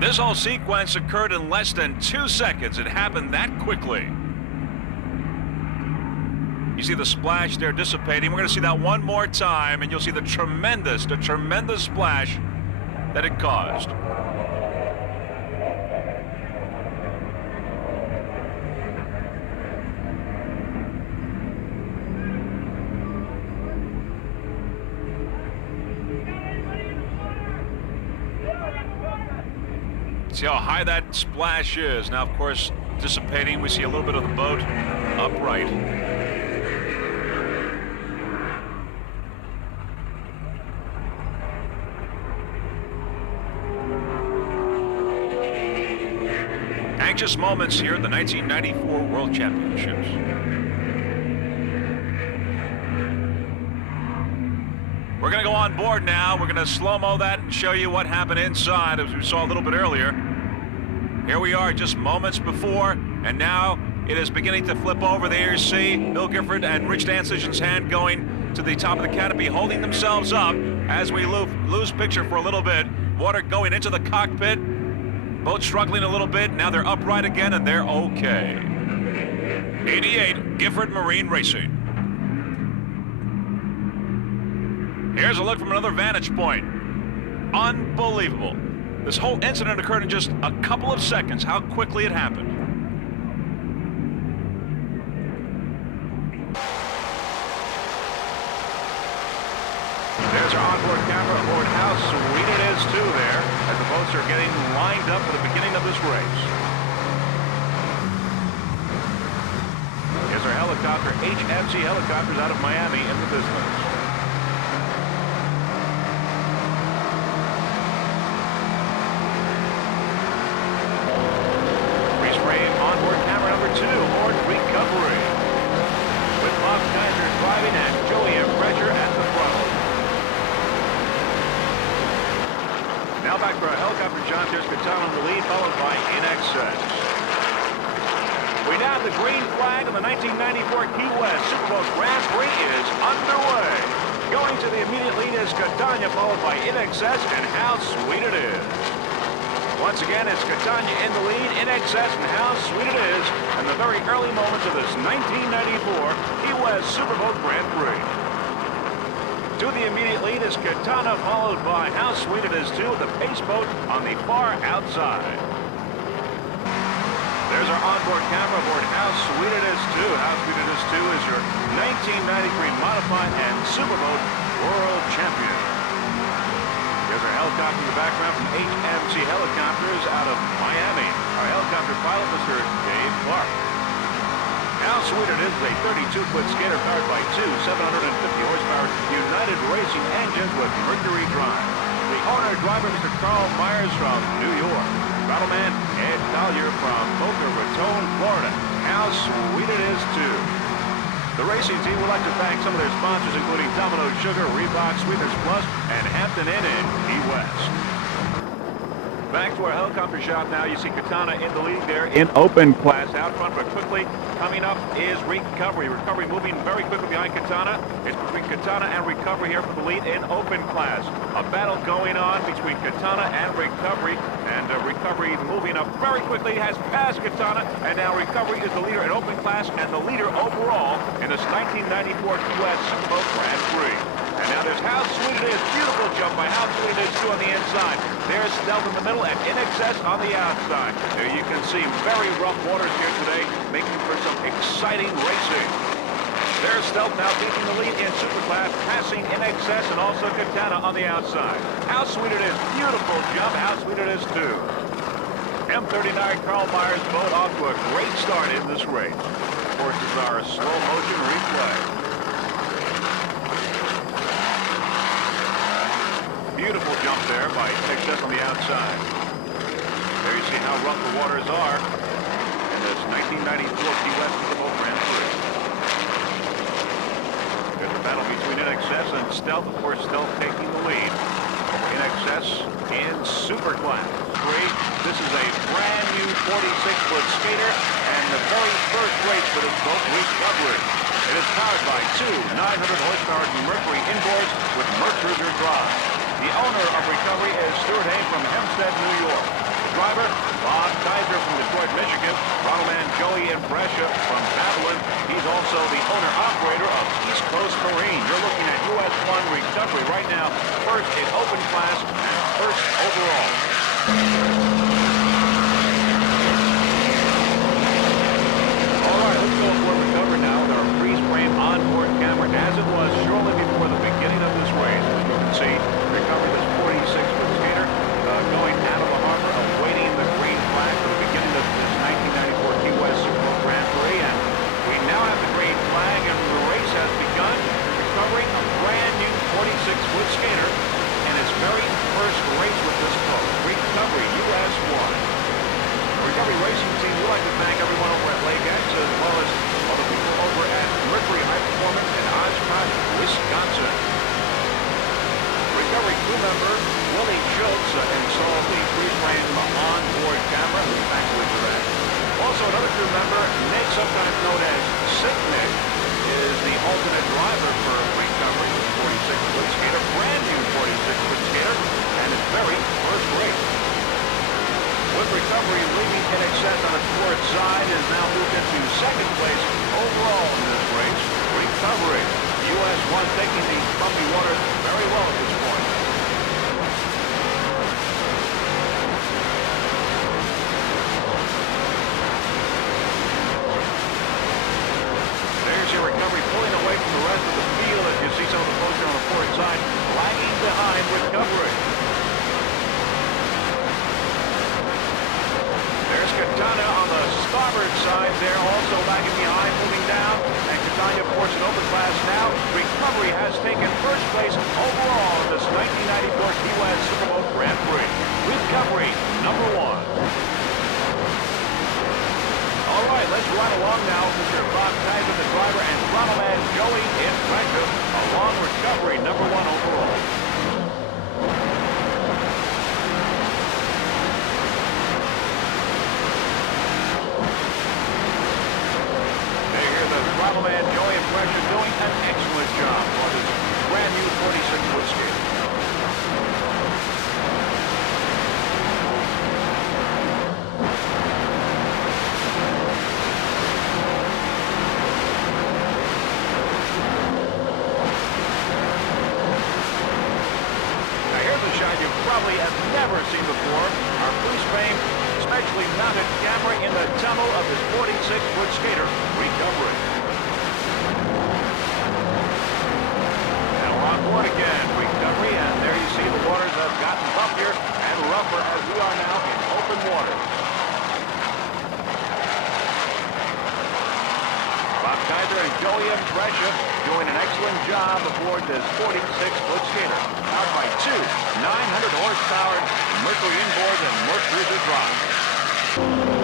This whole sequence occurred in less than 2 seconds. It happened that quickly. You see the splash there dissipating. We're going to see that one more time, and you'll see the tremendous splash that it caused. See how high that splash is. Now, of course, dissipating. We see a little bit of the boat upright. Anxious moments here at the 1994 World Championships. We're going to go on board now. We're going to slow-mo that and show you what happened inside, as we saw a little bit earlier. Here we are just moments before, and now it is beginning to flip over. There you see Bill Gifford and Rich Dansigen's hand going to the top of the canopy, holding themselves up as we lose picture for a little bit. Water going into the cockpit. Boat struggling a little bit. Now they're upright again, and they're okay. 88, Gifford Marine Racing. Here's a look from another vantage point. Unbelievable. This whole incident occurred in just a couple of seconds. How quickly it happened. There's our onboard camera aboard. How sweet it is, too, there, as the boats are getting lined up for the beginning of this race. Here's our helicopter, HMC Helicopters out of Miami in the business. Onboard camera number 2 aboard recovery. With Bob Kaiser driving and Joey Fletcher at the throttle. Now back for our helicopter jump. There's Katana in the lead, followed by In Excess. We now have the green flag of the 1994 Key West Superboat Grand Prix is underway. Going to the immediate lead is Catania, followed by In Excess, and how sweet it is. Once again, it's Catania in the lead, In Excess, and how sweet it is in the very early moments of this 1994 Key West Superboat Grand Prix. To the immediate lead is Katana, followed by How Sweet It Is Too, the pace boat on the far outside. There's our onboard camera aboard How Sweet It Is Too. How Sweet It Is Too is your 1993 Modified and Superboat World Champion. There's our helicopter in the background from HMC Helicopters out of Miami. Our helicopter pilot, Mr. Dave Clark. How Sweet It Is a 32-foot skater powered by two 750-horsepower United Racing engines with Mercury drive. The owner-driver, Mr. Carl Myers from New York. Battleman Ed Collier from Boca Raton, Florida. How sweet it is, too. The racing team would like to thank some of their sponsors, including Domino's Sugar, Reebok, Sweetness Plus, and Hampton Inn in Key West. Back to our helicopter shop now. You see Katana in the lead there in open class out front, but quickly coming up is Recovery. Recovery moving very quickly behind Katana. It's between Katana and Recovery here for the lead in open class. A battle going on between Katana and Recovery, and Recovery moving up very quickly, has passed Katana, and now Recovery is the leader in open class and the leader overall in this 1994 Key West Superboat Grand Prix. And now there's How Sweet It Is. Beautiful jump by How Sweet It Is, too, on the inside. There's Stealth in the middle and In Excess on the outside. There you can see very rough waters here today, making for some exciting racing. There's Stealth now taking the lead in Superclass, passing In Excess and also Katana on the outside. How Sweet It Is. Beautiful jump. How Sweet It Is, too. M39 Carl Myers boat off to a great start in this race. Of course, this is our slow motion replay. Beautiful jump there by In Excess on the outside. There you see how rough the waters are in this 1994 Key West Superboat Grand Prix. There's a battle between In Excess and Stealth. Of course, Stealth taking the lead over In Excess in Superclass. This is a brand new 46-foot skater and the very first race for this boat, Recovery. It is powered by two 900-horsepower Mercury inboards with Mercury drive. The owner of Recovery is Stuart Hain from Hempstead, New York. driver, Bob Kaiser from Detroit, Michigan. Throttle-man Joey Imprescia from Babylon. He's also the owner-operator of East Coast Marine. You're looking at US 1 recovery right now, first in open class and first overall. All right, let's go for recovery now with our freeze-frame onboard camera as it was shortly before the beginning of this race. As you can see, recovery this 46-foot skater going out of the harbor, awaiting the green flag for the beginning of this 1994 Key West Super Bowl Grand Prix. And we now have the green flag, and the race has begun. Recovering a brand new 46-foot skater, and his very first race with this boat. Recovery US 1. Recovery Racing Team, we'd like to thank everyone over at Lake X, as well as all the people over at Mercury High Performance in Oshkosh, Wisconsin. Recovery crew member Willie Schultz installed the freeze-frame onboard camera. We thank you for that. Also, another crew member, Nick, sometimes known as Sick Nick, is the alternate driver for recovery. 46-foot skater, brand new 46-foot skater, and his very first race. With recovery leading in excess on its port side, is now moved into second place overall in this race. Recovery, US 1 taking the bumpy waters very well at this point. There's your recovery pulling away from the rest of the field as you see some of the folks on the port side lagging behind recovery. There's Katana on the starboard side there, also lagging behind, moving down. And Katana, of course, in open class now. Recovery has taken first place overall in this 1994 Key West Super Bowl Grand Prix. Recovery, number 1. All right, let's ride along now with Mr. Bob Kaiser, the driver, and throttle-man Joey Imprescia, along recovery, number 1 overall. Throttle-man Joey Imprescia doing an excellent job on his brand new 46-foot skater. Now here's a shot you probably have never seen before. Our freeze-frame, specially mounted camera in the tunnel of this 46-foot skater, recovery. Board again, recovery, and there you see the waters have gotten bumpier and rougher as we are now in open water. Bob Kaiser and Joey Imprescia doing an excellent job aboard this 46-foot skater, powered by two 900-horsepower Mercury inboards and Mercury drives.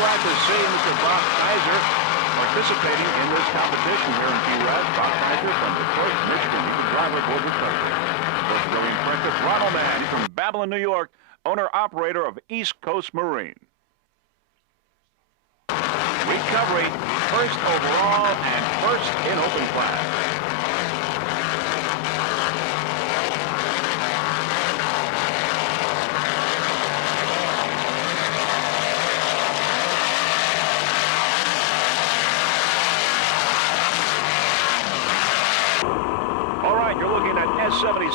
glad to see Mr. Bob Kaiser participating in this competition here in Key West. Bob Kaiser from Detroit, Michigan. He's a driver aboard the boat. Of course, really impressive throttle man from Babylon, New York. owner-operator of East Coast Marine. Recovery, first overall and first in open class. All right, you're looking at S77.